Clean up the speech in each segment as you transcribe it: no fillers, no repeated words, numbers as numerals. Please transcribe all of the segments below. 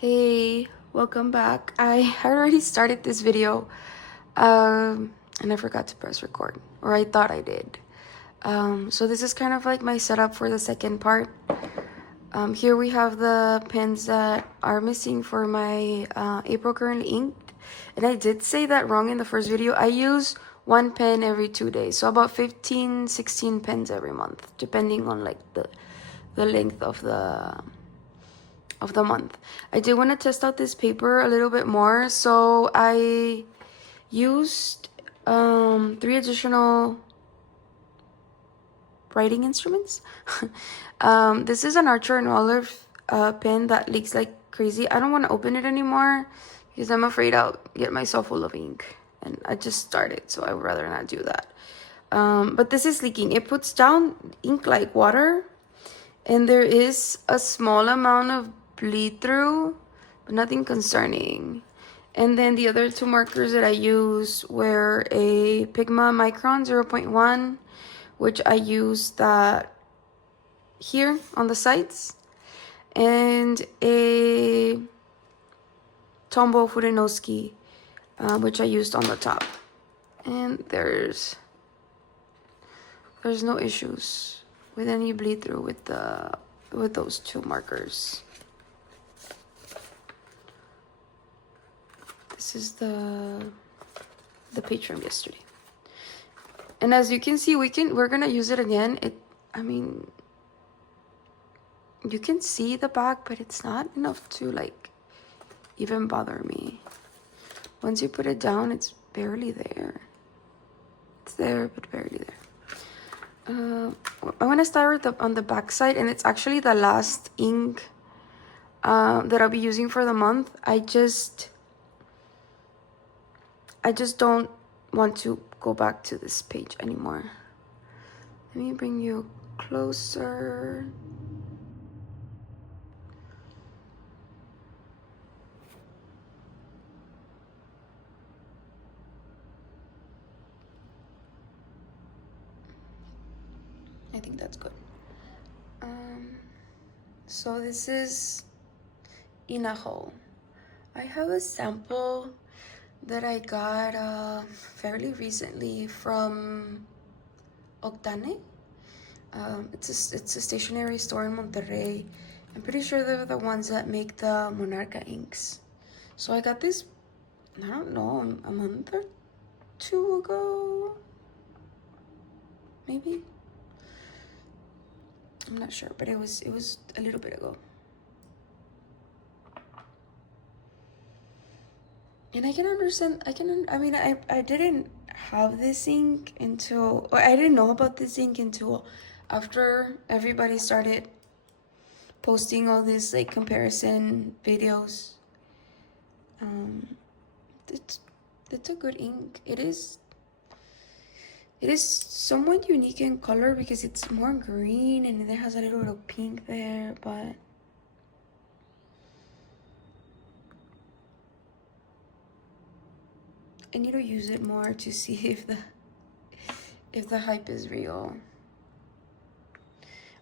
Hey, welcome back. I had already started this video and I forgot to press record, or I thought I did. So this is kind of like my setup for the second part. Here we have the pens that are missing for my April currently inked. And I did say that wrong in the first video. I use one pen every 2 days, so about 15, 16 pens every month, depending on like the length of the month. I did want to test out this paper a little bit more, so I used 3 additional writing instruments. This is an Archer and Olive pen that leaks like crazy. I don't want to open it anymore because I'm afraid I'll get myself full of ink, and I just started, so I would rather not do that. But this is leaking. It puts down ink like water, and there is a small amount of bleed through, but nothing concerning. And then the other 2 markers that I used were a Pigma Micron 0.1, which I used that here on the sides, and a Tombow Fudenosuke, which I used on the top. And there's no issues with any bleed through with those 2 markers. This is the page from yesterday. And as you can see, we're gonna use it again. I mean, you can see the back, but it's not enough to like even bother me. Once you put it down, it's barely there. It's there, but barely there. I want to start on the back side, and it's actually the last ink that I'll be using for the month. I just don't want to go back to this page anymore. Let me bring you closer. I think that's good. So this is Iroful. I have a sample that I got fairly recently from Octane. It's a stationery store in Monterrey. I'm pretty sure they're the ones that make the Monarca inks. So I got this, I don't know, a month or 2 ago, maybe. I'm not sure, but it was a little bit ago. And I can understand, I mean, I didn't have this ink until, or I didn't know about this ink until after everybody started posting all these like comparison videos. It's a good ink. It is somewhat unique in color because it's more green and it has a little bit of pink there, but I need to use it more to see if the hype is real.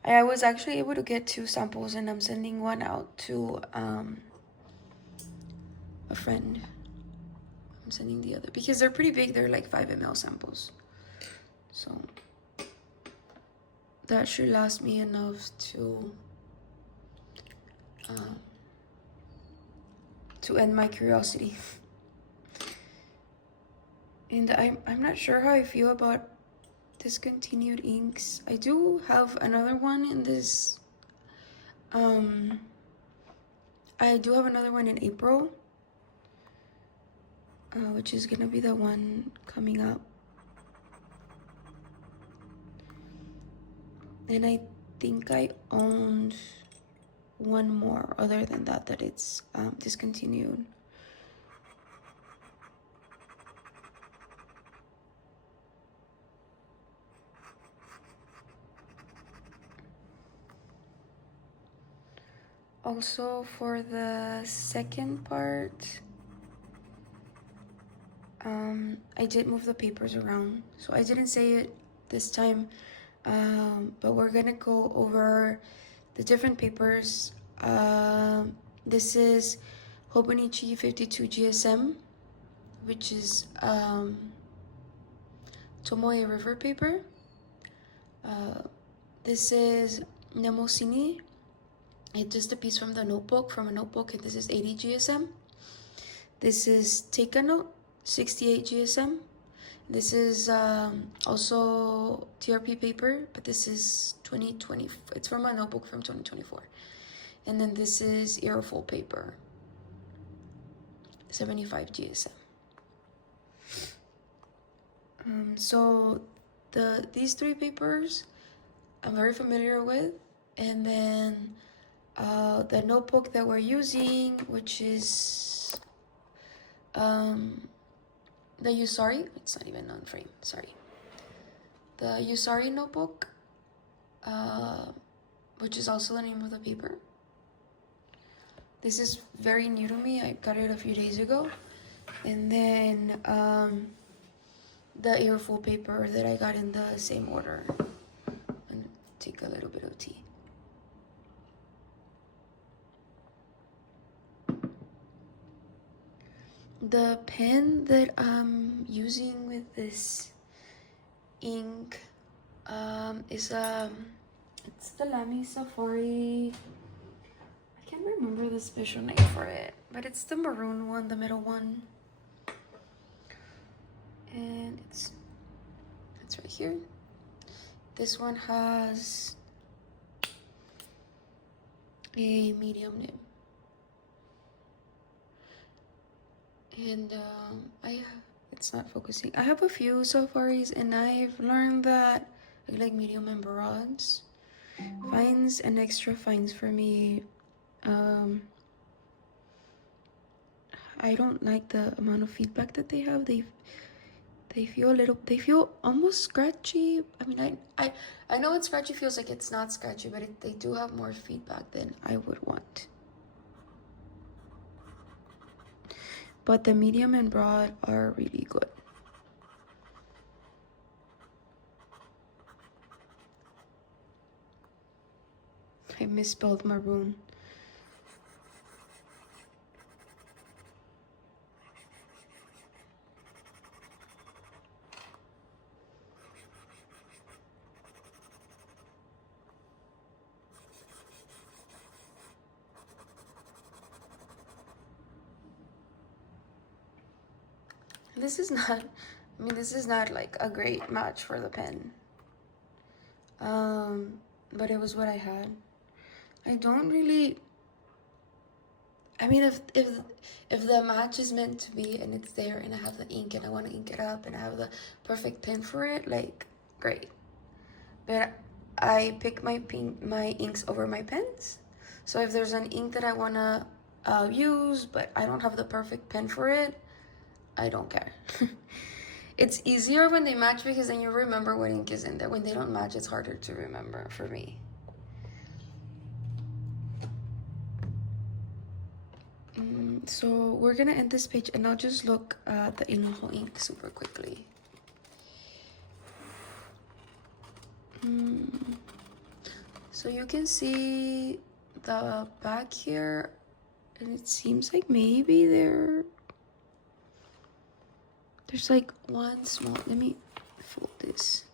I was actually able to get 2 samples, and I'm sending one out to a friend. I'm sending the other because they're pretty big. They're like 5 ml samples, so that should last me enough to end my curiosity. And I'm not sure how I feel about discontinued inks. I do have another one in this. I do have another one in April, which is gonna be the one coming up. And I think I owned one more other than that it's discontinued. Also, for the second part, I did move the papers around, so I didn't say it this time, but we're gonna go over the different papers This is Hobonichi 52 GSM, which is Tomoe River paper. This is mnemosyne. It's just a piece from a notebook, and this is 80 GSM. This is Take a Note, 68 GSM. This is also TRP paper, but this is 2020. It's from a notebook from 2024. And then this is Iroful paper, 75 GSM. So these three papers I'm very familiar with, and then the notebook that we're using, which is the Yu-Sari. It's not even on frame, sorry. The Yu-Sari notebook, which is also the name of the paper. This is very new to me. I got it a few days ago. And then the Iroful paper that I got in the same order. I'm gonna take a little bit of tea. The pen that I'm using with this ink is it's the Lamy Safari. I can't remember the special name for it, but it's the maroon one, the middle one. And it's right here. This one has a medium nib. And it's not focusing. I have a few Safaris, and I've learned that I like medium and broads. Fines and extra fines for me. I don't like the amount of feedback that they have. They feel almost scratchy. I mean, I know what scratchy feels like. It's not scratchy, but they do have more feedback than I would want. But the medium and broad are really good. I misspelled maroon. This is not, this is not like a great match for the pen. But it was what I had. I don't really, if the match is meant to be and it's there and I have the ink and I want to ink it up and I have the perfect pen for it, like, great. But I pick my inks over my pens. So if there's an ink that I want to use, but I don't have the perfect pen for it, I don't care. It's easier when they match because then you remember what ink is in there. When they don't match, it's harder to remember for me. So we're gonna end this page and I'll just look at the Iroful ink super quickly. So you can see the back here, and it seems like maybe there's like one small, let me fold this.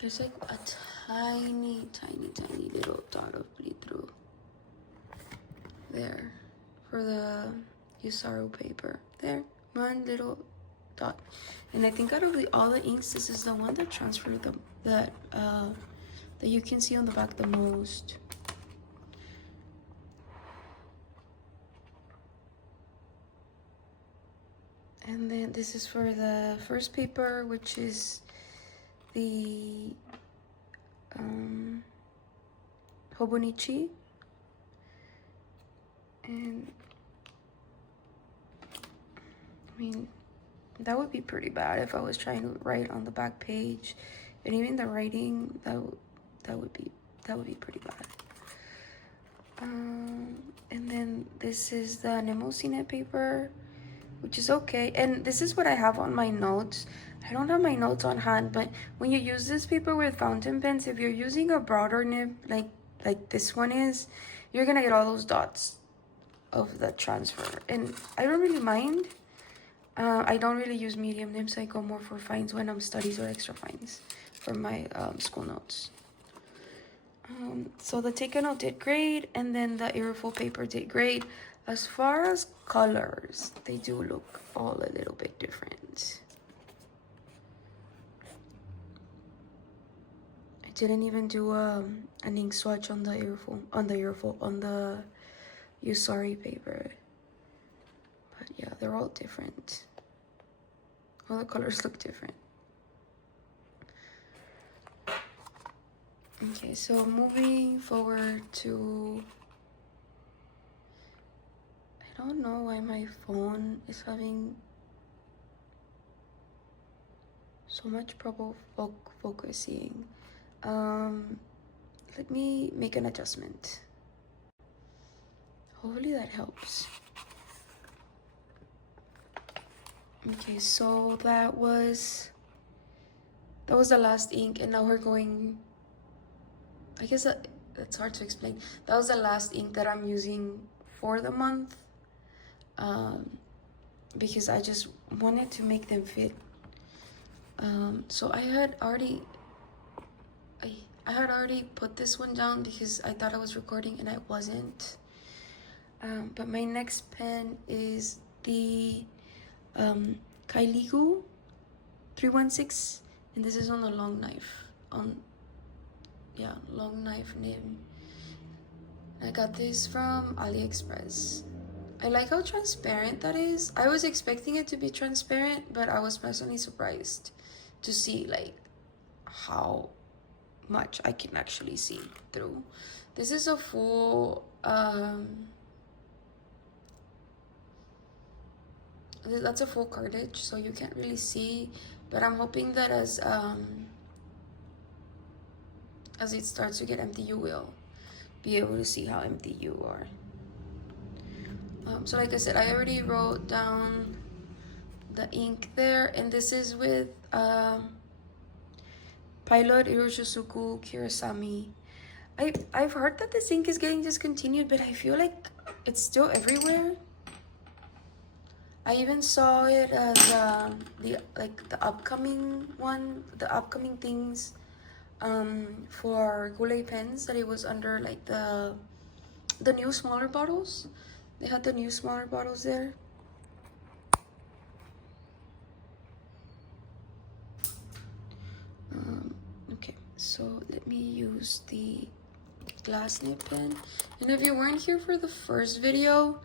There's like a tiny little dot of bleed through there for the Yu-Sari paper. There, one little dot. And I think out of all the inks, this is the one that transferred that you can see on the back the most. And then this is for the first paper, which is the Hobonichi. And that would be pretty bad if I was trying to write on the back page, and even the writing that would be pretty bad. And then this is the mnemosyne paper, which is okay. And this is what I have on my notes. I don't have my notes on hand, but when you use this paper with fountain pens, if you're using a broader nib, like like this one is, you're gonna get all those dots of the transfer. And I don't really mind. I don't really use medium nibs. I go more for fines when I'm studies or extra fines for my school notes. So the take a note did great, and then the Iroful paper did great. As far as colors, they do look all a little bit different. I didn't even do an ink swatch on the Yu-Sari paper. But yeah, they're all different. All the colors look different. Okay, so moving forward to... I don't know why my phone is having so much trouble focusing. Let me make an adjustment. Hopefully that helps. Okay, so that was the last ink, and now we're going... I guess that's hard to explain. That was the last ink that I'm using for the month, because I just wanted to make them fit. So I had already put this one down because I thought I was recording and I wasn't. But my next pen is the Kailigu 316, and this is on a long knife. Long knife nib. I got this from AliExpress. I like how transparent that is. I was expecting it to be transparent, but I was pleasantly surprised to see like how much I can actually see through. This is a full that's a full cartridge, so you can't really see, but I'm hoping that as it starts to get empty, you will be able to see how empty you are. So like I said, I already wrote down the ink there, and this is with Pilot Iroshusuku Kirasami. I've heard that this ink is getting discontinued, but I feel like it's still everywhere. I even saw it as the upcoming things for Goulet pens, that it was under like the new smaller bottles. They had the new smaller bottles there. Okay, so let me use the glass nib pen. And if you weren't here for the first video,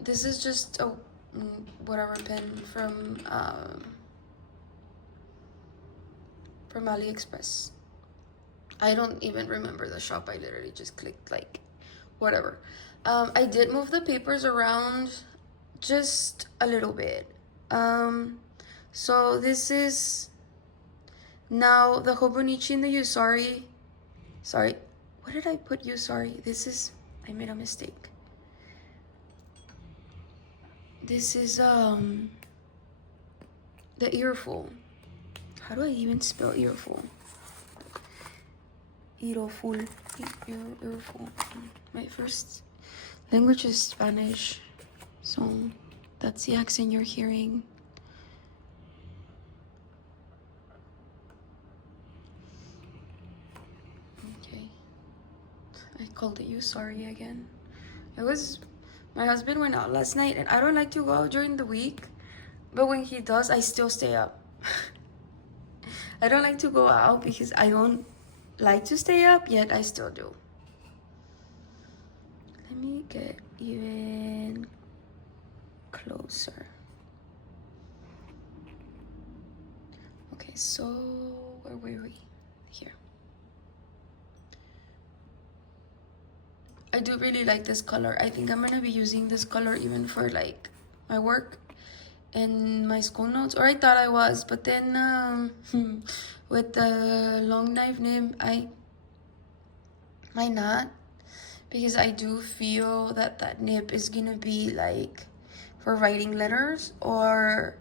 this is just a whatever pen from AliExpress. I don't even remember the shop. I literally just clicked like whatever. I did move the papers around just a little bit. So this is now the Hobonichi and the Yu-Sari. Sorry, what did I put Yu-Sari? I made a mistake. This is the Iroful. How do I even spell Iroful? Iroful. Iroful. My first language is Spanish, so that's the accent you're hearing. Okay. I called it Yu-Sari again. My husband went out last night, and I don't like to go out during the week, but when he does, I still stay up. I don't like to go out because I don't like to stay up, yet I still do. Let me get even closer. Okay, so where were we? Here. I do really like this color. I think I'm gonna be using this color even for like my work and my school notes, or I thought I was, but then with the long knife nib, I might not, because I do feel that nib is gonna be like for writing letters, or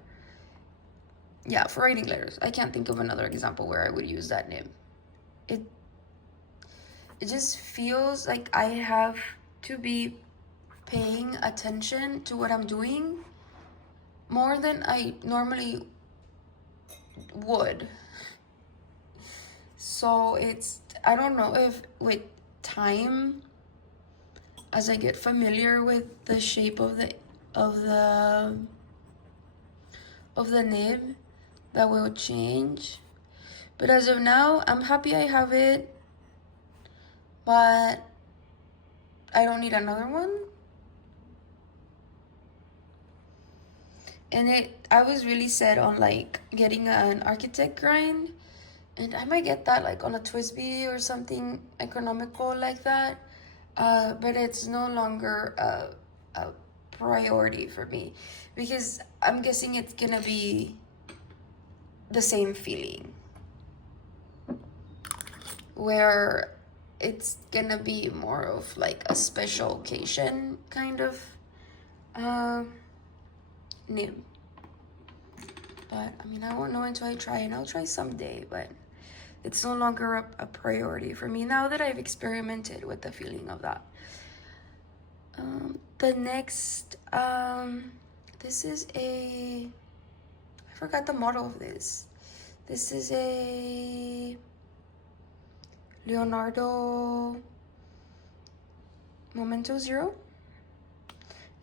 yeah, for writing letters. I can't think of another example where I would use that nib. it just feels like I have to be paying attention to what I'm doing more than I normally would. So it's, I don't know if with time, as I get familiar with the shape of the nib, that will change. But as of now, I'm happy I have it, but I don't need another one. And I was really set on like getting an architect grind, and I might get that like on a Twisby or something economical like that. But it's no longer a priority for me, because I'm guessing it's gonna be the same feeling, where it's gonna be more of like a special occasion kind of nib. But I mean, I won't know until I try, and I'll try someday, but it's no longer a priority for me now that I've experimented with the feeling of that. The next, this is I forgot the model of this. This is a Leonardo Momento Zero.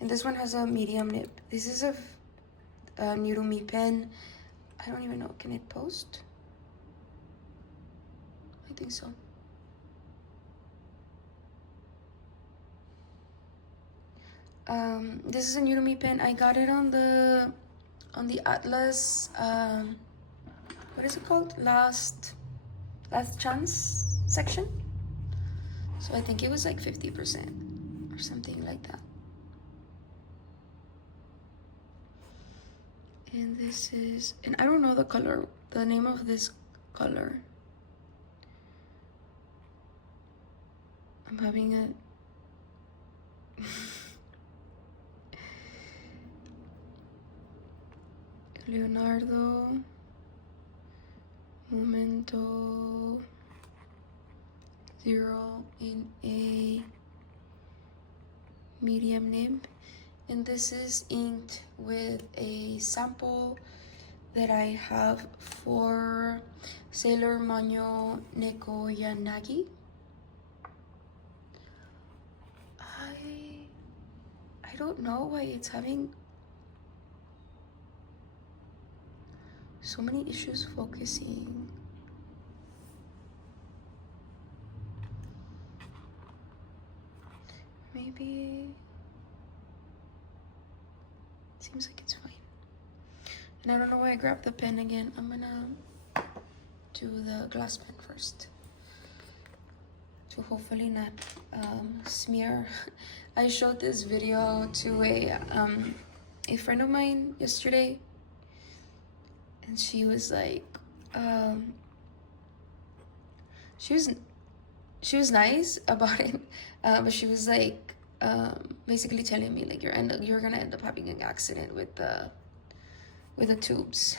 And this one has a medium nib. This is a new to me pen. I don't even know, can it post? I think so. This is a new to me pen. I got it on the Atlas, what is it called? Last chance section. So I think it was like 50% or something like that. And this is, and I don't know the name of this color. I'm having a Leonardo Momento Zero in a medium nib, and this is inked with a sample that I have for Sailor Manyo Neko Yanagi. I don't know why it's having so many issues focusing. Maybe, seems like it's fine. And I don't know why I grabbed the pen again. I'm gonna do the glass pen first to hopefully not smear. I showed this video to a friend of mine yesterday, and she was like, she was nice about it, but she was like, basically telling me like you're gonna end up having an accident with the tubes.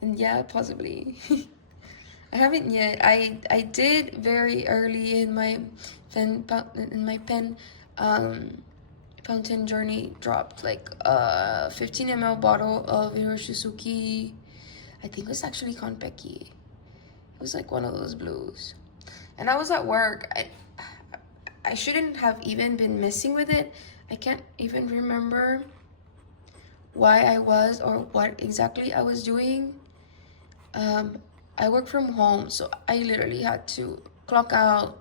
And yeah, possibly. I haven't yet. I did very early in my pen fountain journey, dropped like a 15 ml bottle of Hiroshizuki. I think it was actually Konpeki. It was like one of those blues, and I was at work. I shouldn't have even been messing with it. I can't even remember why I was or what exactly I was doing. I work from home, so I literally had to clock out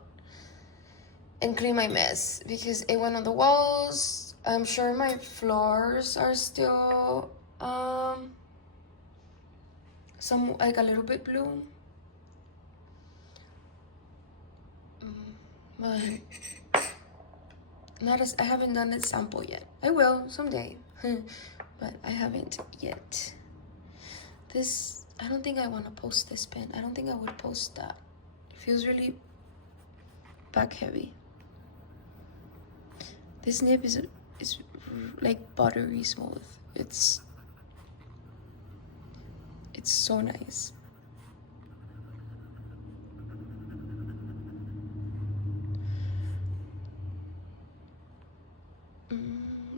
and clean my mess because it went on the walls. I'm sure my floors are still some like a little bit blue. But I haven't done a sample yet. I will someday, but I haven't yet. This, I don't think I want to post this pen. I don't think I would post that. It feels really back heavy. This nib is like buttery smooth. It's so nice.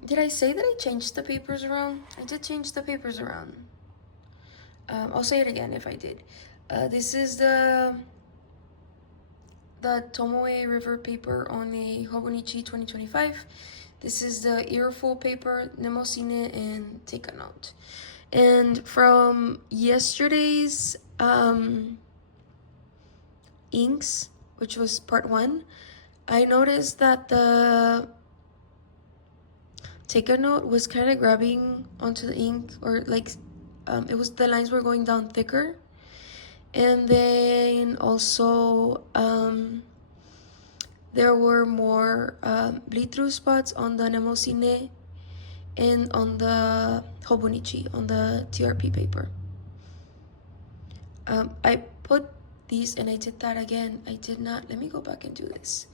Did I say that I changed the papers around? I did change the papers around. I'll say it again if I did. This is the Tomoe River paper on the Hobonichi 2025. This is the Iroful paper, mnemosyne, and take a note. And from yesterday's inks, which was part 1, I noticed that the take a note was kind of grabbing onto the ink, or like it was, the lines were going down thicker. And then also there were more bleed through spots on the mnemosyne and on the Hobonichi, on the TRP paper. I put these, and I did that again. I did not, let me go back and do this.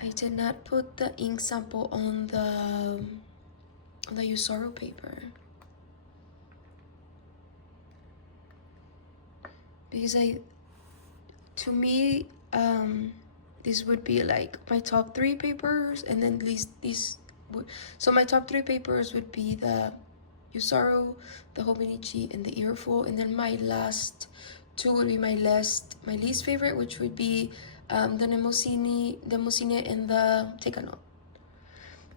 I did not put the ink sample on the Yu-Sari paper, because to me, this would be like my top 3 papers, and then these would, so my top 3 papers would be the Yu-Sari, the Hobonichi, and the Iroful, and then my last 2 would be my least favorite, which would be the mnemosyne, and the take a note,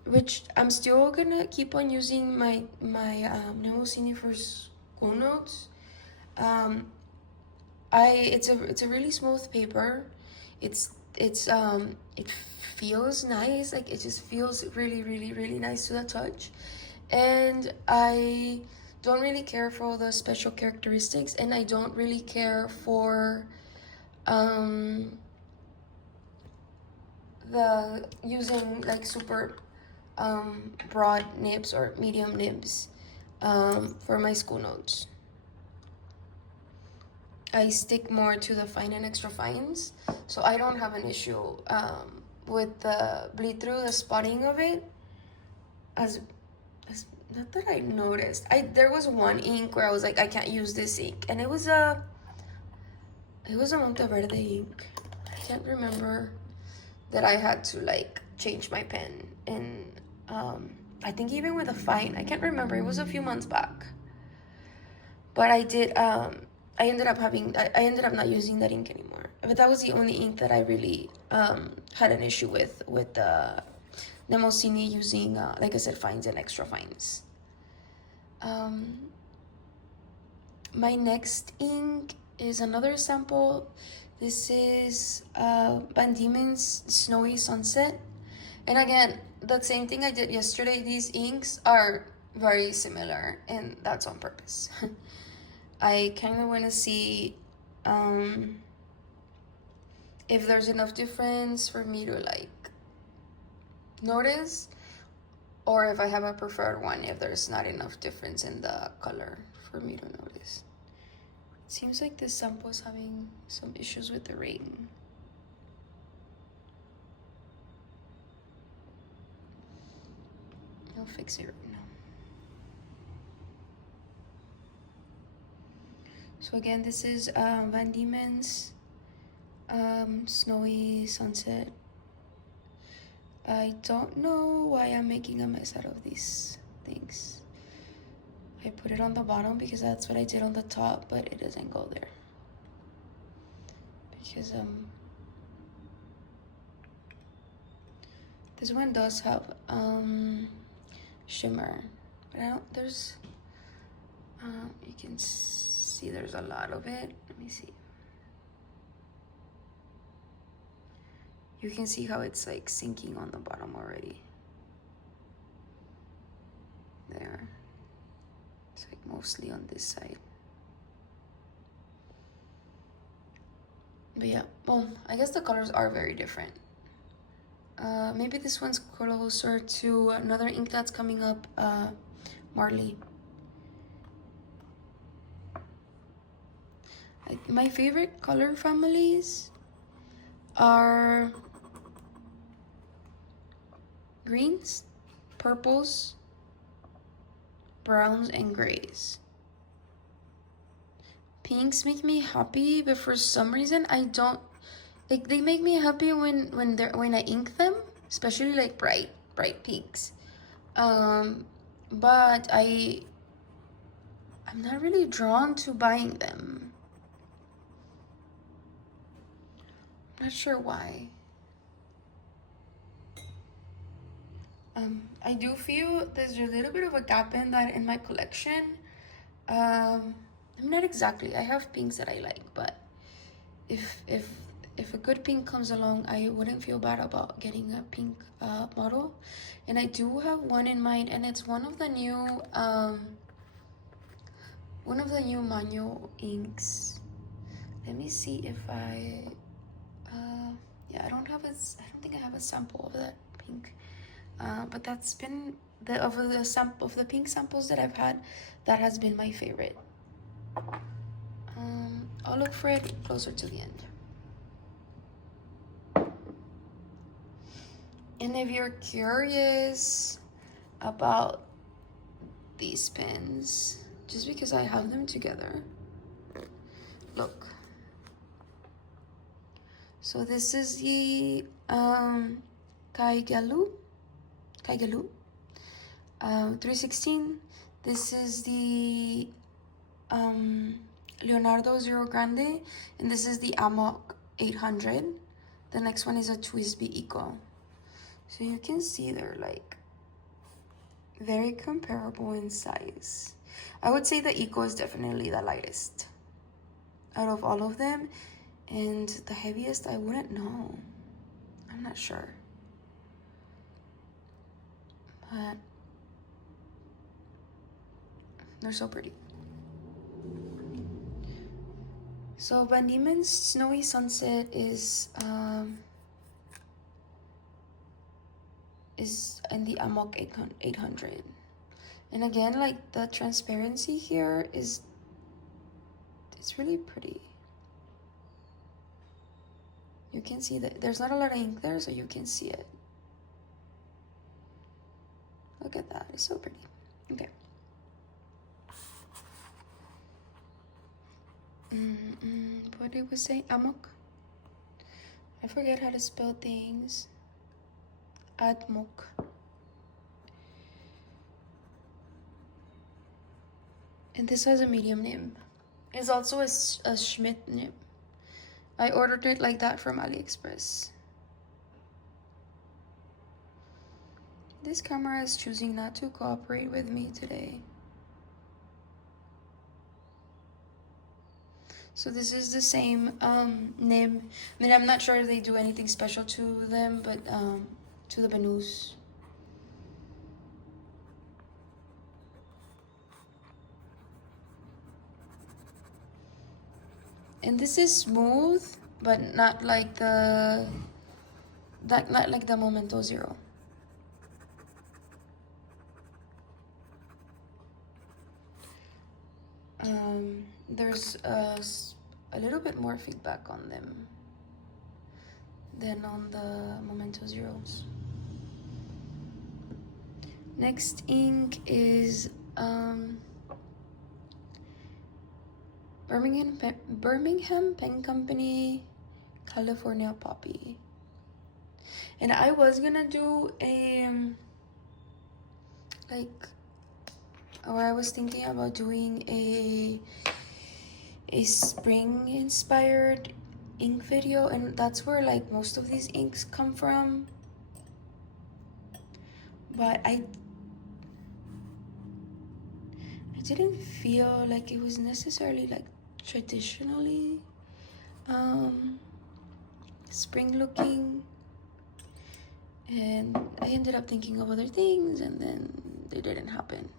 which I'm still gonna keep on using my mnemosyne for school notes. It's a really smooth paper. It feels nice, like it just feels really, really, really nice to the touch. And I don't really care for all the special characteristics, and I don't really care for the using like super broad nibs or medium nibs for my school notes. I stick more to the fine and extra fines, so I don't have an issue with the bleed through, the spotting of it. As not that I noticed. There was one ink where I was like, I can't use this ink, and it was a Monteverde ink. I can't remember that I had to like change my pen, and I think even with a fine, I can't remember. It was a few months back, but I did. I ended up not using that ink anymore. But that was the only ink that I really had an issue with the mnemosyne using, like I said, fines and extra fines. My next ink is another sample. This is Van Diemen's Snowy Sunset. And again, that same thing I did yesterday. These inks are very similar, and that's on purpose. I kind of want to see if there's enough difference for me to like notice, or if I have a preferred one if there's not enough difference in the color for me to notice. It seems like this sample is having some issues with the ring. I'll fix it right now. So again, this is Van Diemen's Snowy Sunset. I don't know why I'm making a mess out of these things. I put it on the bottom because that's what I did on the top, but it doesn't go there. Because this one does have shimmer, but I don't, there's you can see there's a lot of it. Let me see. You can see how it's like sinking on the bottom already. There. It's like mostly on this side. But yeah, well, I guess the colors are very different. Maybe this one's closer to another ink that's coming up, Marley. My favorite color families are greens, purples, browns, and grays. Pinks make me happy, but for some reason I don't like. They make me happy when I ink them, especially like bright pinks. But I'm not really drawn to buying them. Not sure why. I do feel there's a little bit of a gap in that in my collection. I'm not exactly. I have pinks that I like, but if a good pink comes along, I wouldn't feel bad about getting a pink model. And I do have one in mind, and it's one of the new manual inks. Let me see if I yeah, I don't think I have a sample of that pink. But that's been of the pink samples that I've had, that has been my favorite. I'll look for it closer to the end. And if you're curious about these pens, just because I have them together, look. So this is the Kaigalu 316. This is the Leonardo Zero Grande, and this is the Amok 800. The next one is a Twisby Eco. So you can see they're like very comparable in size. I would say the Eco is definitely the lightest out of all of them, and the heaviest, I wouldn't know. I'm not sure. But they're so pretty. So Van Diemen's Snowy Sunset is in the Amok 800. And again, like the transparency here it's really pretty. You can see that there's not a lot of ink there, so you can see it. Look at that, it's so pretty. Okay. What did we say? Amok? I forget how to spell things. Admok. And this has a medium nib. It's also a Schmidt nib. I ordered it like that from AliExpress. This camera is choosing not to cooperate with me today. So this is the same nib. I mean, I'm not sure if they do anything special to them, but to the Banus. And this is smooth, but not like the Momento Zero. There's a little bit more feedback on them than on the Momento Zeros. Next ink is Birmingham Pen Company California Poppy. And I was gonna do I was thinking about doing a spring inspired ink video, and that's where like most of these inks come from. But I didn't feel like it was necessarily like traditionally spring looking, and I ended up thinking of other things, and then they didn't happen.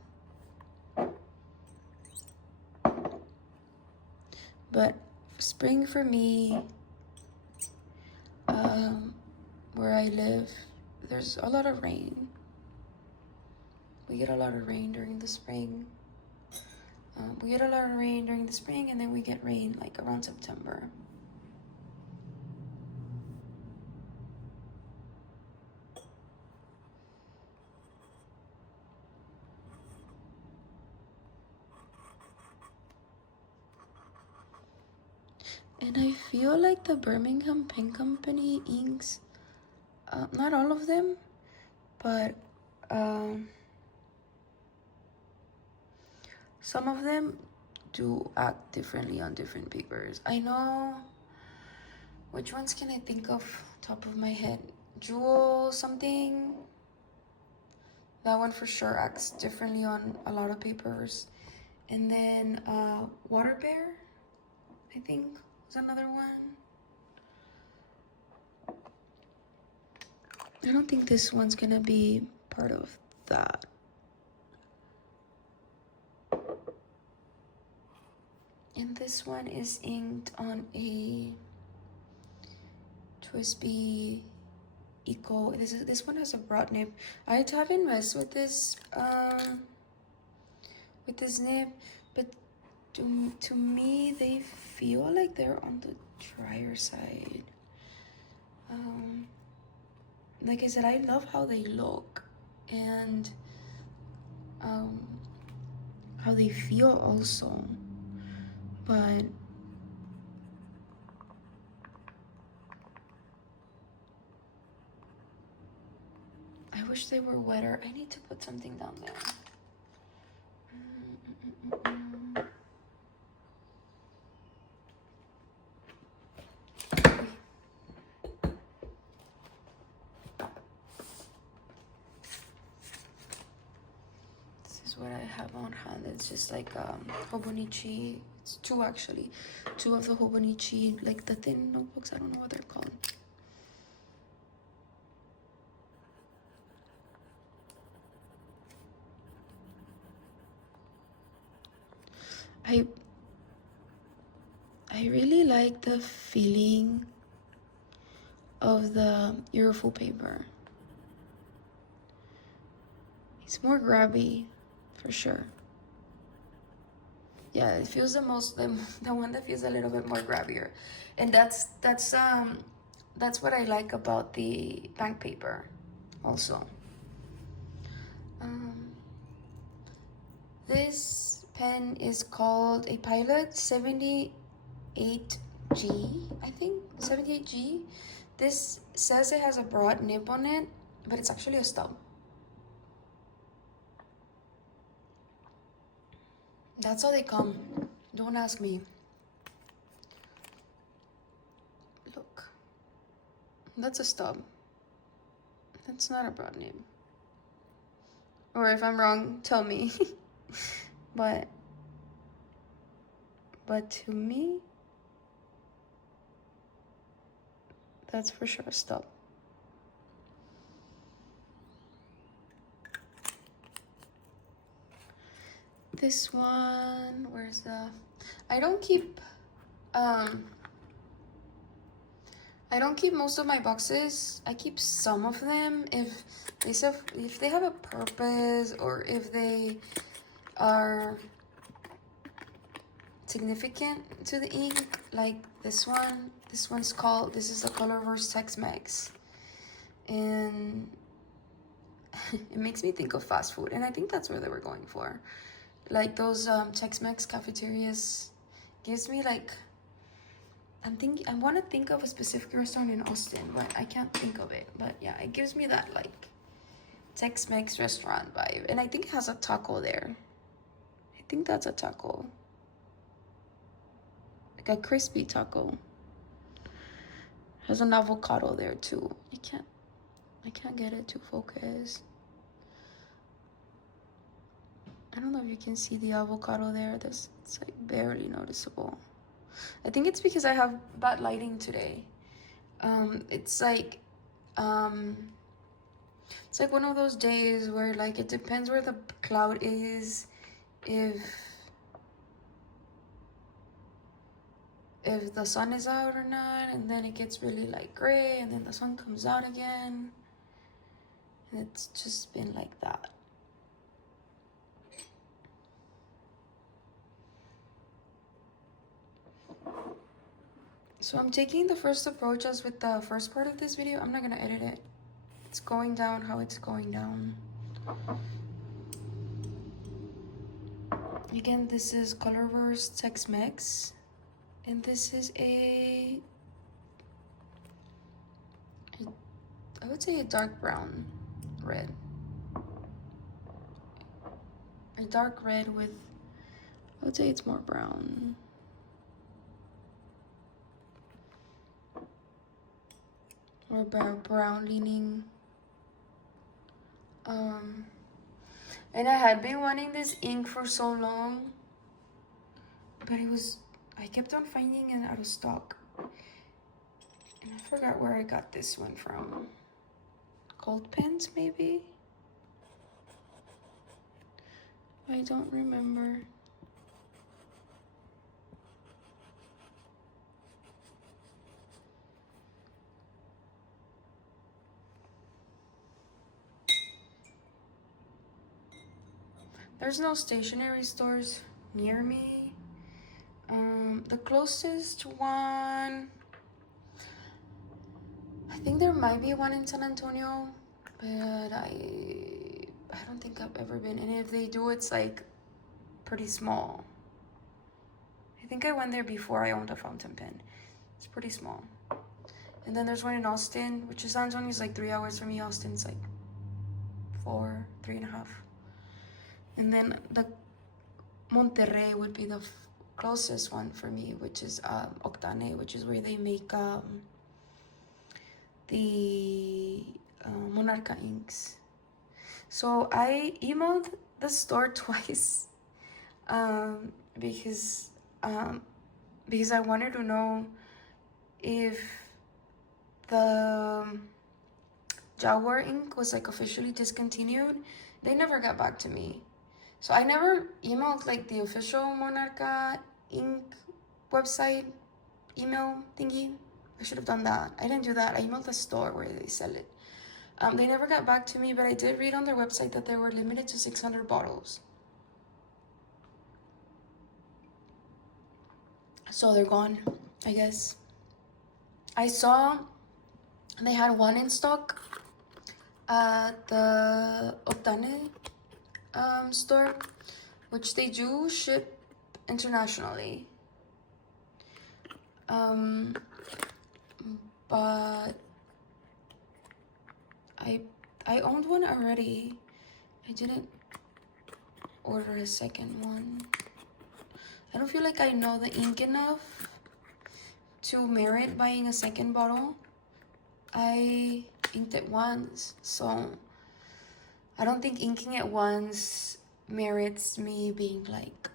But spring for me, where I live, there's a lot of rain. We get a lot of rain during the spring. We get a lot of rain during the spring, and then we get rain like around September. And I feel like the Birmingham Pen Company inks, not all of them, but some of them do act differently on different papers. I know, which ones can I think of top of my head? Jewel something. That one for sure acts differently on a lot of papers. And then Water Bear, I think, was another one. I don't think this one's gonna be part of that. And this one is inked on a Twisby Eco. This one has a broad nib. I haven't messed with this nib, but to me they feel like they're on the drier side. Like I said, I love how they look and how they feel also, but I wish they were wetter. I need to put something down there. What I have on hand, it's just like Hobonichi. It's two actually, two of the Hobonichi, like the thin notebooks. I don't know what they're called. I really like the feeling of the Iroful paper. It's more grabby, for sure. Yeah, it feels the one that feels a little bit more grabbier, and that's what I like about the bank paper, also. This pen is called a Pilot 78G, I think 78G. This says it has a broad nib on it, but it's actually a stub. That's how they come. Don't ask me. Look. That's a stub. That's not a broad nib. Or if I'm wrong, tell me. But to me, that's for sure a stub. This one, where's the... I don't keep most of my boxes. I keep some of them if they have a purpose, or if they are significant to the ink. Like this one. This is the Colorverse Tex-Mex, and it makes me think of fast food, and I think that's where they were going for. Like those Tex-Mex cafeterias gives me like, I want to think of a specific restaurant in Austin, but I can't think of it. But yeah, it gives me that like Tex-Mex restaurant vibe, and I think it has a taco there. I think that's a taco, like a crispy taco. Has an avocado there too. I can't get it to focus. I don't know if you can see the avocado there. It's like barely noticeable. I think it's because I have bad lighting today. It's like one of those days where like it depends where the cloud is, if the sun is out or not, and then it gets really like gray, and then the sun comes out again. And it's just been like that. So I'm taking the first approach as with the first part of this video. I'm not gonna edit it. It's going down how it's going down. Again, this is Colorverse Tex-Mex, and this is I would say a dark brown red. A dark red with I would say it's more brown. Or brown leaning. And I had been wanting this ink for so long, but I kept on finding it out of stock. And I forgot where I got this one from. Gold Pens, maybe? I don't remember. There's no stationery stores near me. The closest one, I think there might be one in San Antonio, but I don't think I've ever been. And if they do, it's like pretty small. I think I went there before I owned a fountain pen. It's pretty small. And then there's one in Austin, which is San Antonio is like 3 hours from me. Austin's like 3.5. And then the Monterrey would be the closest one for me, which is Octane, which is where they make the Monarca inks. So I emailed the store twice because I wanted to know if the Jaguar ink was like officially discontinued. They never got back to me. So I never emailed like the official Monarca ink website email thingy. I should have done that. I didn't do that. I emailed the store where they sell it. They never got back to me, but I did read on their website that they were limited to 600 bottles. So they're gone, I guess. I saw they had one in stock at the Otane store, which they do ship internationally. But I owned one already. I didn't order a second one. I don't feel like I know the ink enough to merit buying a second bottle. I inked it once, so I don't think inking it once merits me being like,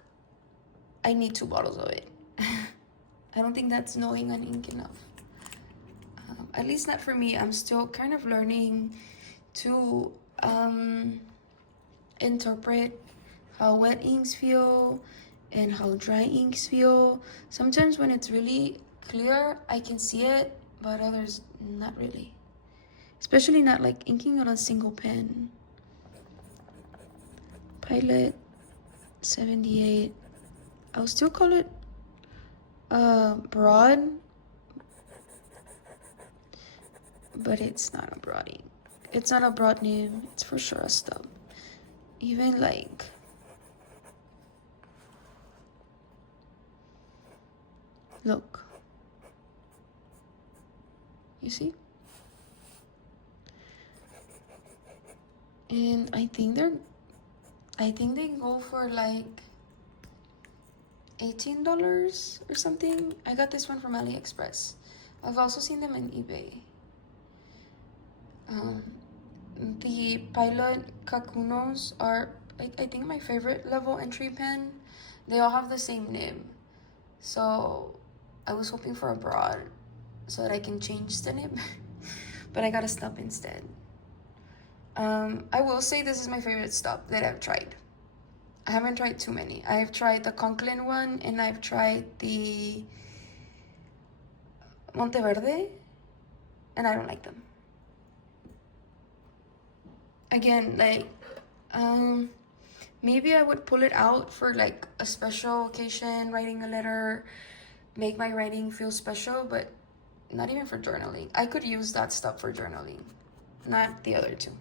I need 2 bottles of it. I don't think that's knowing an ink enough. At least not for me. I'm still kind of learning to interpret how wet inks feel and how dry inks feel. Sometimes when it's really clear, I can see it, but others, not really. Especially not like inking on a single pen. Pilot 78. I'll still call it broad, but it's not a broad ink. It's not a broad nib. It's for sure a stub. Even like look, you see? And I think they go for like $18 or something. I got this one from AliExpress. I've also seen them on eBay. The Pilot Kakunos are, I think, my favorite level entry pen. They all have the same nib. So I was hoping for a broad so that I can change the nib. But I got a stub instead. I will say this is my favorite stub that I've tried. I haven't tried too many. I've tried the Conklin one and I've tried the Monteverde, and I don't like them. Again, like, maybe I would pull it out for like a special occasion, writing a letter, make my writing feel special, but not even for journaling. I could use that stuff for journaling, not the other two.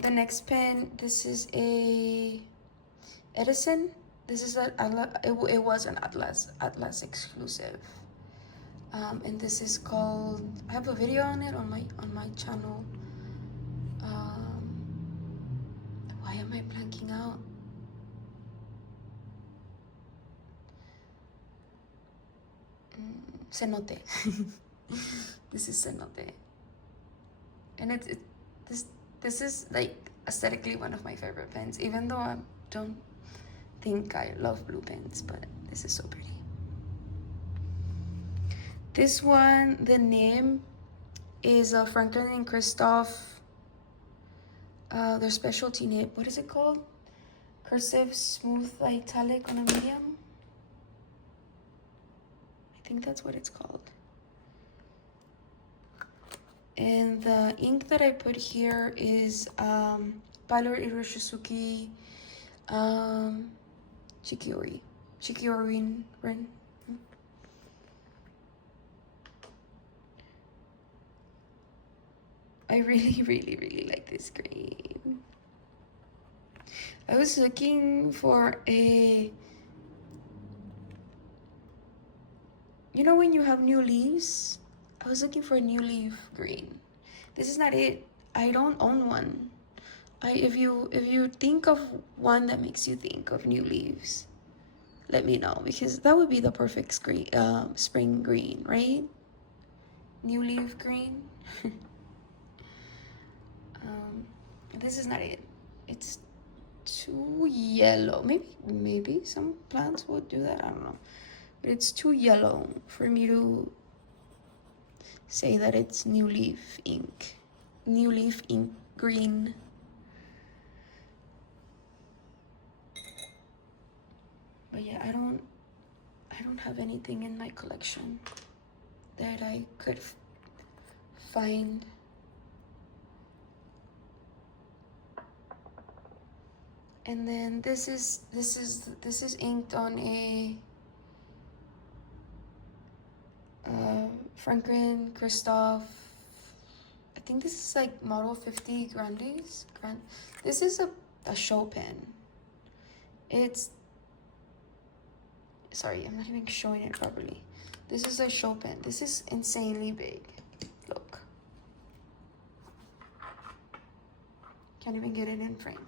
The next pen, this is a Edison. This is it was an Atlas exclusive. And this is called, I have a video on it on my channel. Why am I blanking out? cenote. This is cenote. And this is like aesthetically one of my favorite pens, even though I don't think I love blue pens, but this is so pretty. This one, the name is Franklin and Christoph. Their specialty name, what is it called? Cursive smooth italic on a medium. I think that's what it's called. And the ink that I put here is Palor Iroshizuki Chikiorin. I really, really, really like this green. I was looking for a, you know when you have new leaves? I was looking for a new leaf green. This is not it. I don't own one. If you think of one that makes you think of new leaves, let me know, because that would be the perfect spring green, right? New leaf green. This is not it. It's too yellow. Maybe some plants would do that. I don't know, but it's too yellow for me to say that it's new leaf ink. New leaf ink green. But yeah, I don't have anything in my collection that I could find. And then this is inked on a Franklin Christoph. I think this is like model 50 Grandes. This is a show pen. It's, sorry, I'm not even showing it properly. This is a show pen. This is insanely big. Look. Can't even get it in frame.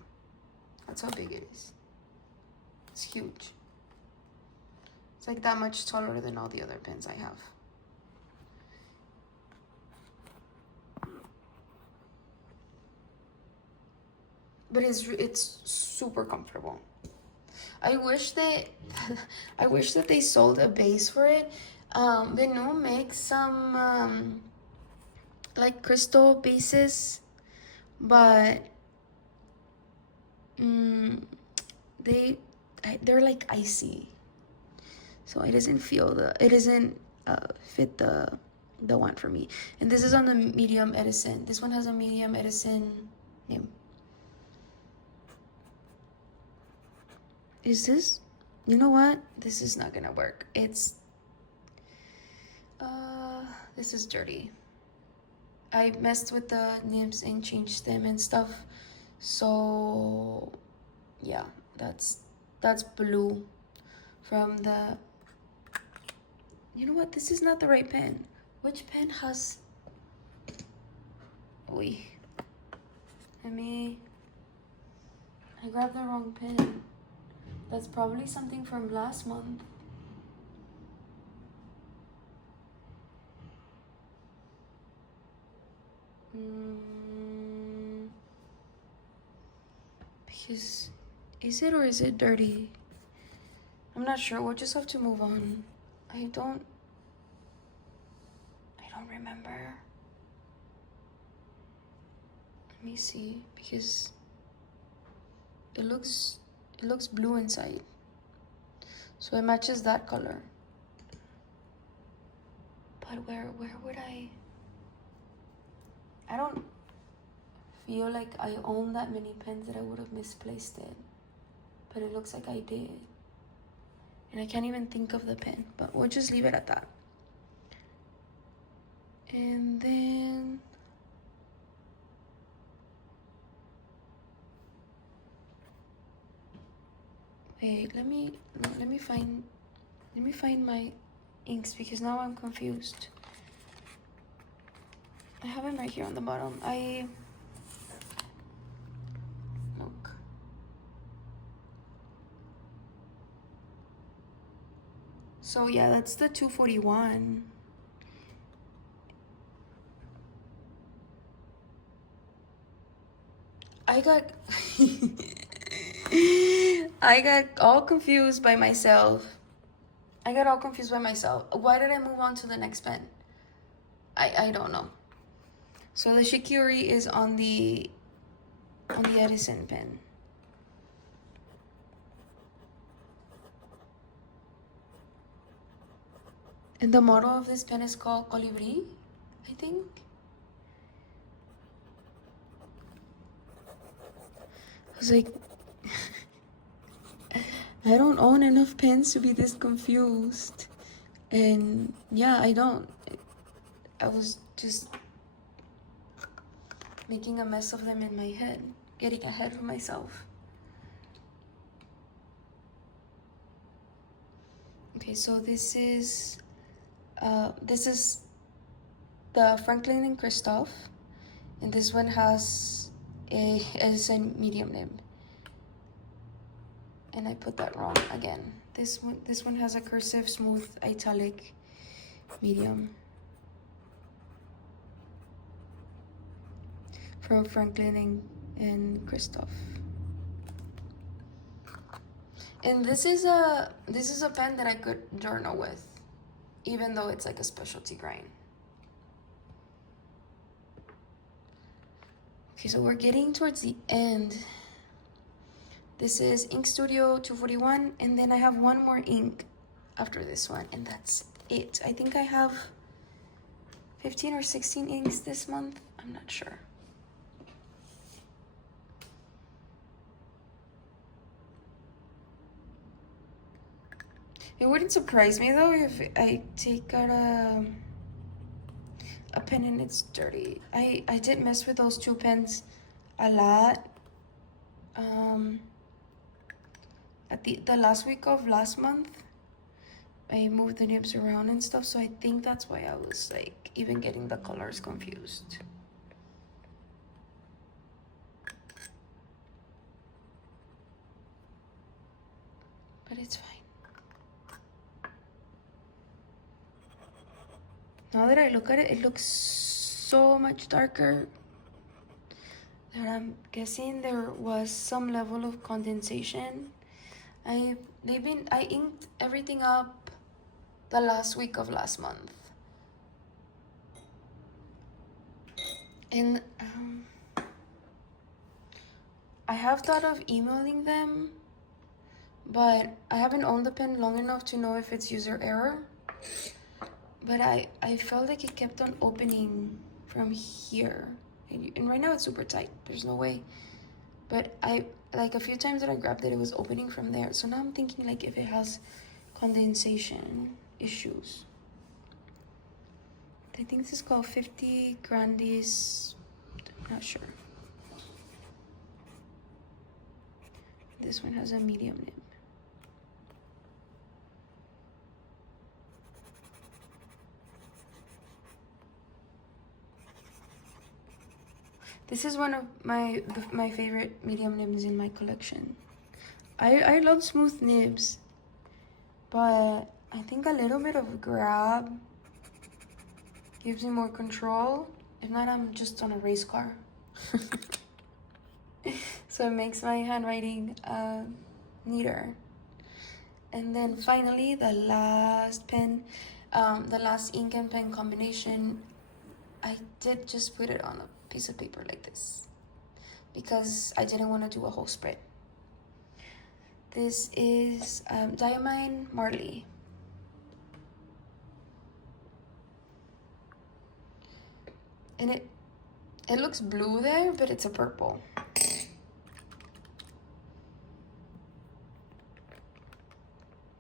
That's how big it is. It's huge. It's like that much taller than all the other pens I have. But it's super comfortable. I wish that they sold a base for it. Benu makes some like crystal bases, but they're like icy, so it doesn't fit the one for me. And this is on the medium Edison. This one has a medium Edison name. Is this, you know what, this is not gonna work. It's this is dirty. I messed with the nibs and changed them and stuff, so yeah, that's blue from the, you know what, this is not the right pen. Which pen has, I grabbed the wrong pen. That's probably something from last month. Because, is it or is it dirty? I'm not sure. We'll just have to move on. I don't remember. Let me see, because it looks blue inside, so it matches that color. But where would I don't feel like I own that many pens that I would have misplaced it, but it looks like I did, and I can't even think of the pen, but we'll just leave it at that. And then wait, let me find my inks, because now I'm confused. I have them right here on the bottom. Look. So yeah, that's the 241. I got I got all confused by myself. Why did I move on to the next pen? I don't know. So the Shikiri is on the Edison pen. And the model of this pen is called Colibri, I think. I was like, I don't own enough pens to be this confused. And yeah, I don't. I was just making a mess of them in my head, getting ahead of myself. Okay, so this is the Franklin and Christoph, and this one has is a medium nib. And I put that wrong again. This one has a cursive, smooth, italic, medium. From Franklin and Christoph. And this is a pen that I could journal with, even though it's like a specialty grain. Okay, so we're getting towards the end. This is Ink Studio 241, and then I have one more ink after this one, and that's it. I think I have 15 or 16 inks this month. I'm not sure. It wouldn't surprise me though if I take out a pen and it's dirty. I did mess with those two pens a lot. At the last week of last month, I moved the nibs around and stuff, so I think that's why I was like even getting the colors confused. But it's fine. Now that I look at it, it looks so much darker that I'm guessing there was some level of condensation. I inked everything up the last week of last month. And I have thought of emailing them, but I haven't owned the pen long enough to know if it's user error. But I felt like it kept on opening from here. And right now it's super tight. There's no way. But like a few times that I grabbed it, it was opening from there. So now I'm thinking like if it has condensation issues. I think this is called 50 Grandis. Not sure. This one has a medium nib. This is one of my favorite medium nibs in my collection. I love smooth nibs, but I think a little bit of grab gives me more control. If not, I'm just on a race car. So it makes my handwriting neater. And then finally, the last pen, the last ink and pen combination, I did just put it on a piece of paper like this because I didn't want to do a whole spread. This is Diamine Marley. And it looks blue there, but it's a purple.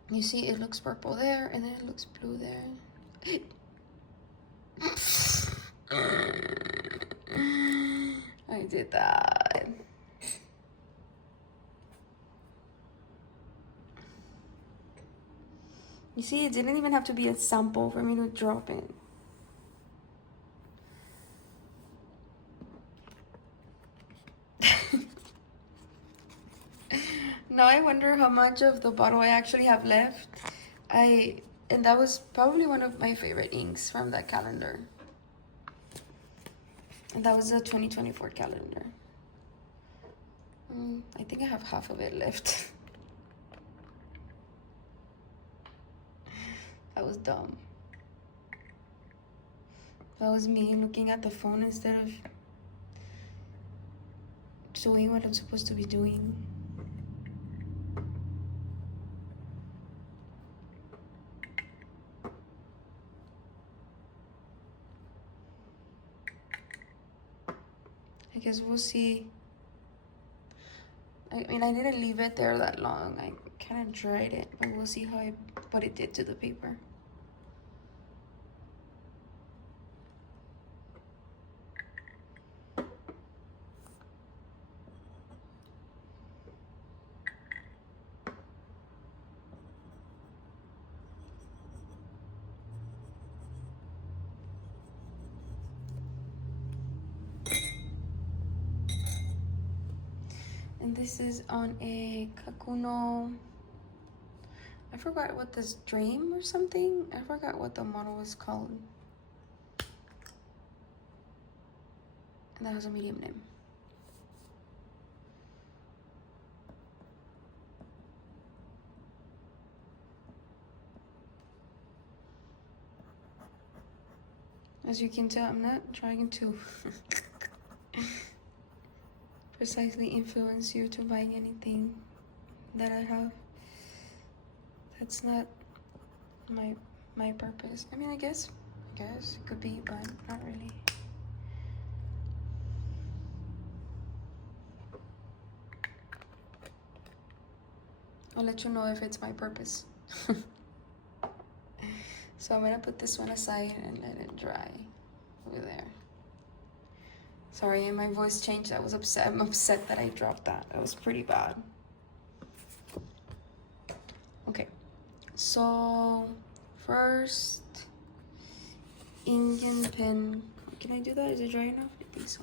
You see, it looks purple there, and then it looks blue there. I did that. You see, it didn't even have to be a sample for me to drop in. Now I wonder how much of the bottle I actually have left. I And that was probably one of my favorite inks from that calendar. And that was the 2024 calendar. I think I have half of it left. That was dumb. That was me looking at the phone instead of doing what I'm supposed to be doing. I guess we'll see. I mean, I didn't leave it there that long. I kind of dried it, but we'll see what it did to the paper. And this is on a Kakuno. I forgot what this Dream or something. I forgot what the model was called. And that has a medium name. As you can tell, I'm not trying to precisely influence you to buy anything that I have. That's not my purpose. I mean, I guess it could be, but not really. I'll let you know if it's my purpose. So I'm gonna put this one aside and let it dry over there. Sorry, and my voice changed. I was upset. I'm upset that I dropped that. That was pretty bad. Okay, so first ink and pen. Can I do that? Is it dry enough? I think so.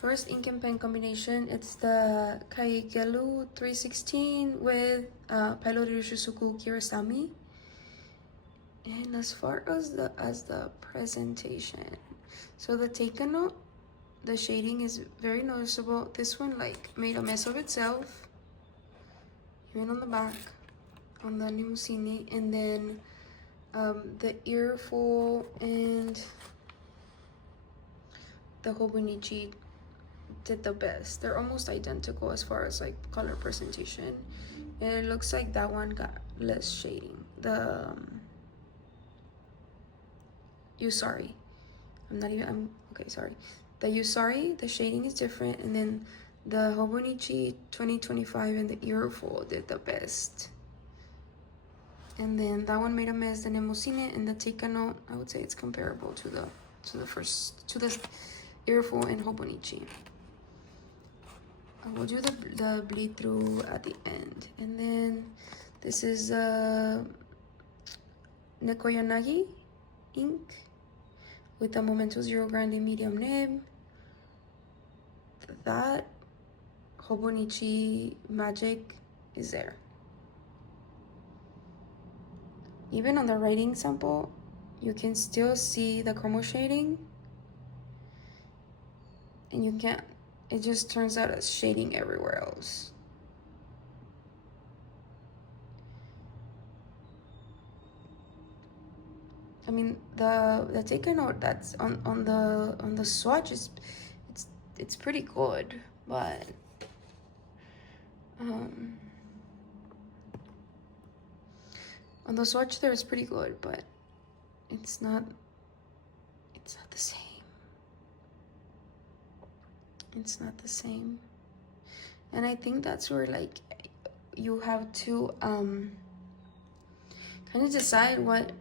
First ink and pen combination. It's the Kaikelu 316 with Pilot Ryushusuku Kirasami. And as far as the presentation, so the take a note, the shading is very noticeable. This one like made a mess of itself, even on the back, on the mnemosyne, and then the Iroful and the Hobonichi did the best. They're almost identical as far as like color presentation, and it looks like that one got less shading. The Yu-Sari. Okay, sorry. The Yu-Sari, the shading is different, and then the Hobonichi 2025 and the Iroful did the best. And then that one made a mess, the mnemosyne and the take a note, I would say it's comparable to the Iroful and Hobonichi. I will do the bleed through at the end. And then this is Nekoyanagi ink with the Momento Zero Grande medium nib. That Hobonichi magic is there. Even on the writing sample, you can still see the chromo shading, and you can't, it just turns out as shading everywhere else. I mean, the take a note that's on the swatch is it's pretty good, but on the swatch there is pretty good, but it's not the same. It's not the same, and I think that's where like you have to kind of decide what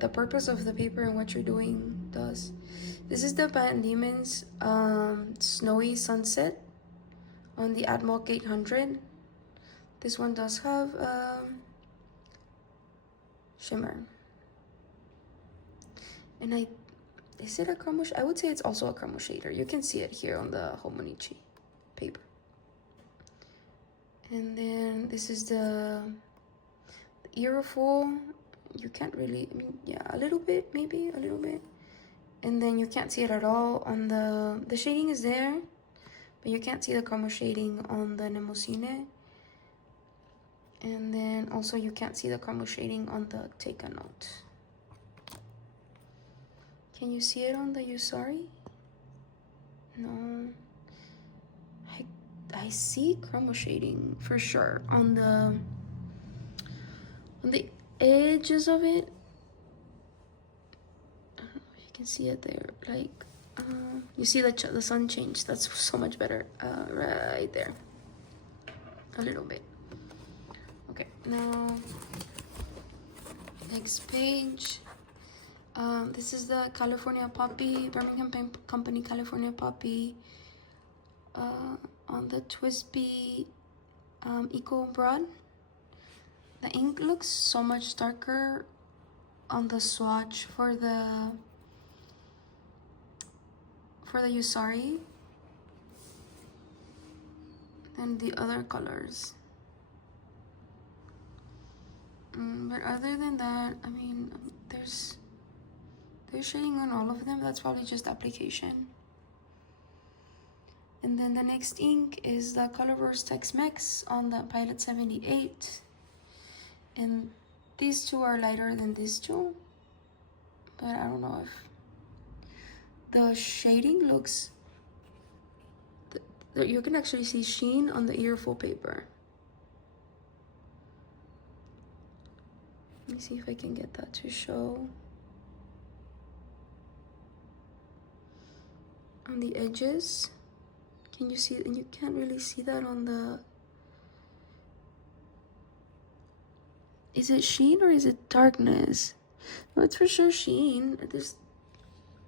the purpose of the paper and what you're doing does. This is the Van Diemen's Snowy Sunset on the Atmok 800. This one does have shimmer. And is it a chromo? I would say it's also a chromo shader. You can see it here on the Hobonichi paper. And then this is the Iroful. you can't really, I mean, yeah, a little bit, maybe a little bit. And then you can't see it at all on the shading is there, but you can't see the chroma shading on the mnemosyne. And then also you can't see the chroma shading on the take a note. Can you see it on the Yu-Sari? No. I see chroma shading for sure on the edges of it. I don't know if you can see it there. Like, you see the sun change. That's so much better. Right there. A little bit. Okay, now next page. This is the California Poppy, Birmingham Company California Poppy. On the Twisby Eco Broad. The ink looks so much darker on the swatch for the Yu-Sari than the other colors. But other than that, I mean, there's shading on all of them. That's probably just application. And then the next ink is the Colorverse Tex-Mex on the Pilot 78. And these two are lighter than these two. But I don't know if the shading looks... You can actually see sheen on the Iroful paper. Let me see if I can get that to show. On the edges. Can you see? And you can't really see that on the... Is it sheen or is it darkness? No, it's for sure sheen.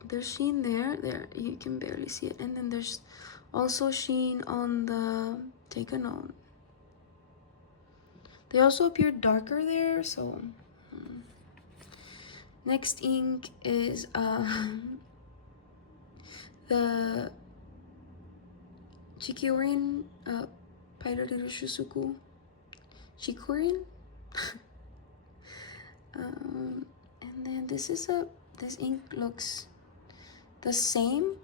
There's sheen there. There, you can barely see it. And then there's also sheen on the take a note. They also appear darker there, so... Next ink is the Chikurin Pilot Shusuku. Chikurin? And then this ink looks the same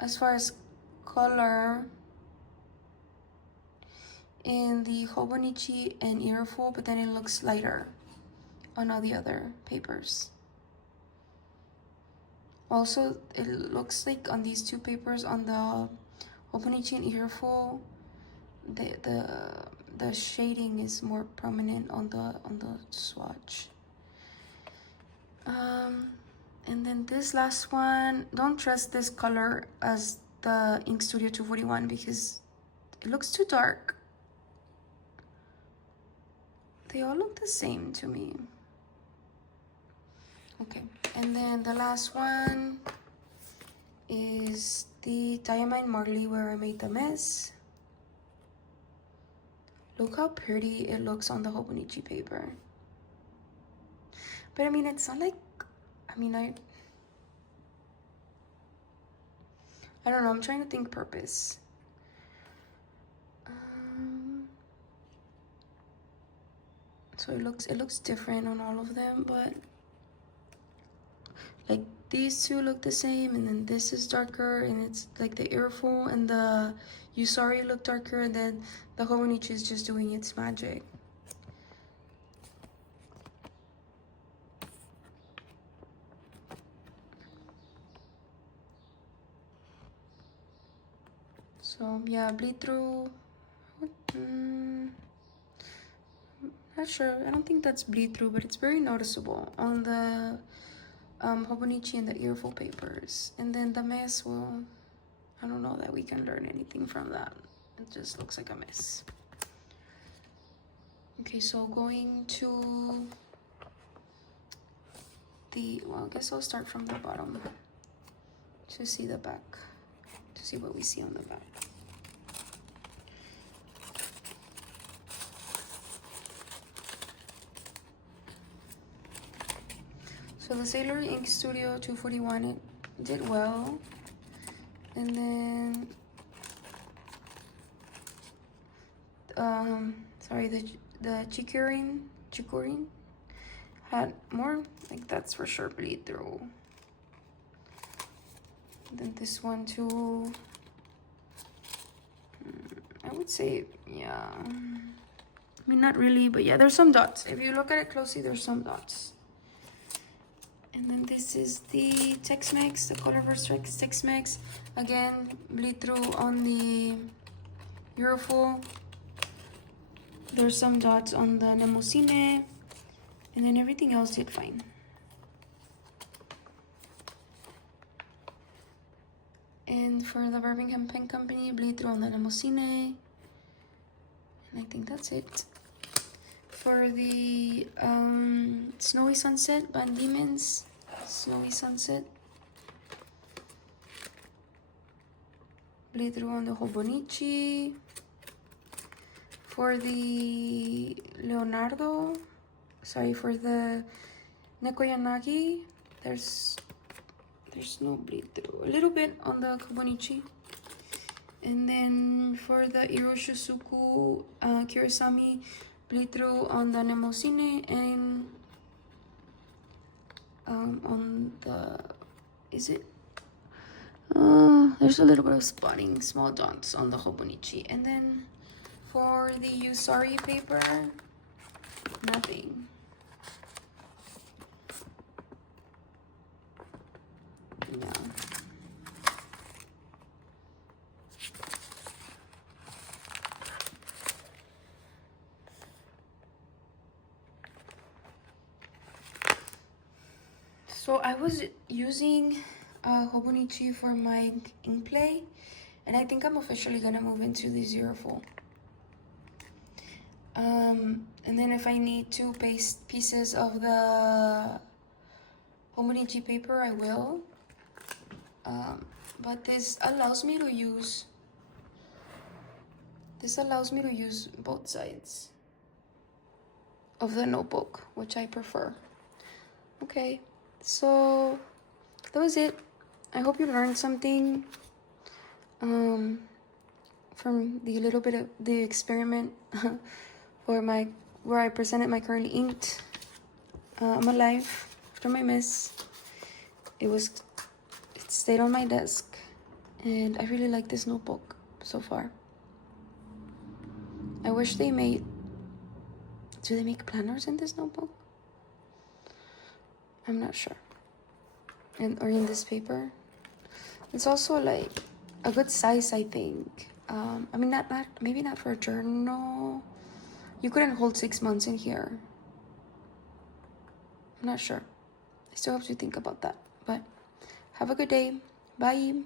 as far as color in the Hobonichi and Iroful, but then it looks lighter on all the other papers. Also, it looks like on these two papers, on the Hobonichi and Iroful, the shading is more prominent on the swatch. And then this last one, don't trust this color as the Ink Studio 241 because it looks too dark. They all look the same to me. Okay, and then the last one is the Diamine Marley where I made the mess. Look how pretty it looks on the Hobonichi paper. But I mean, it's not like, I mean, I don't know, I'm trying to think purpose. So it looks different on all of them, but like these two look the same, and then this is darker, and it's like the Iroful and the Yu-Sari look darker, and then the Hobonichi is just doing its magic. So yeah, bleed through. Not sure. I don't think that's bleed through, but it's very noticeable on the Hobonichi and the Iroful papers. And then the mess, well, I don't know that we can learn anything from that. It just looks like a mess. Okay, so going to the, well, I guess I'll start from the bottom to see the back, to see what we see on the back. So the Sailor Ink Studio 241, it did well. And then, sorry, the Chikurin had more, like that's for sure bleed through. Then this one too. I would say, yeah. I mean, not really, but yeah, there's some dots. If you look at it closely, there's some dots. And then this is the Tex-Mex, the Colorverse Tex-Mex. Again, bleed through on the Iroful. There's some dots on the mnemosyne. And then everything else did fine. And for the Birmingham Pen Company, bleed through on the mnemosyne. And I think that's it. For the Snowy Sunset, Van Diemen's Snowy Sunset, bleed through on the Hobonichi. For the Leonardo, sorry, for the Nekoyanagi, there's no bleed through. A little bit on the Hobonichi. And then for the Iroshusuku Kirasami, bleed through on the mnemosyne and on the, is it? There's a little bit of spotting, small dots on the Hobonichi. And then for the Yu-Sari paper, nothing. Yeah. So I was using Hobonichi for my ink play, and I think I'm officially gonna move into the Iroful. And then if I need to paste pieces of the Hobonichi paper, I will. But this allows me to use both sides of the notebook, which I prefer. Okay, so that was it. I hope you learned something from the little bit of the experiment where I presented my currently inked I'm alive after my miss. It stayed on my desk, and I really like this notebook so far. I wish do they make planners in this notebook? I'm not sure. Or in this paper. It's also like a good size, I think. I mean, maybe not for a journal. You couldn't hold 6 months in here. I'm not sure. I still have to think about that. But have a good day. Bye.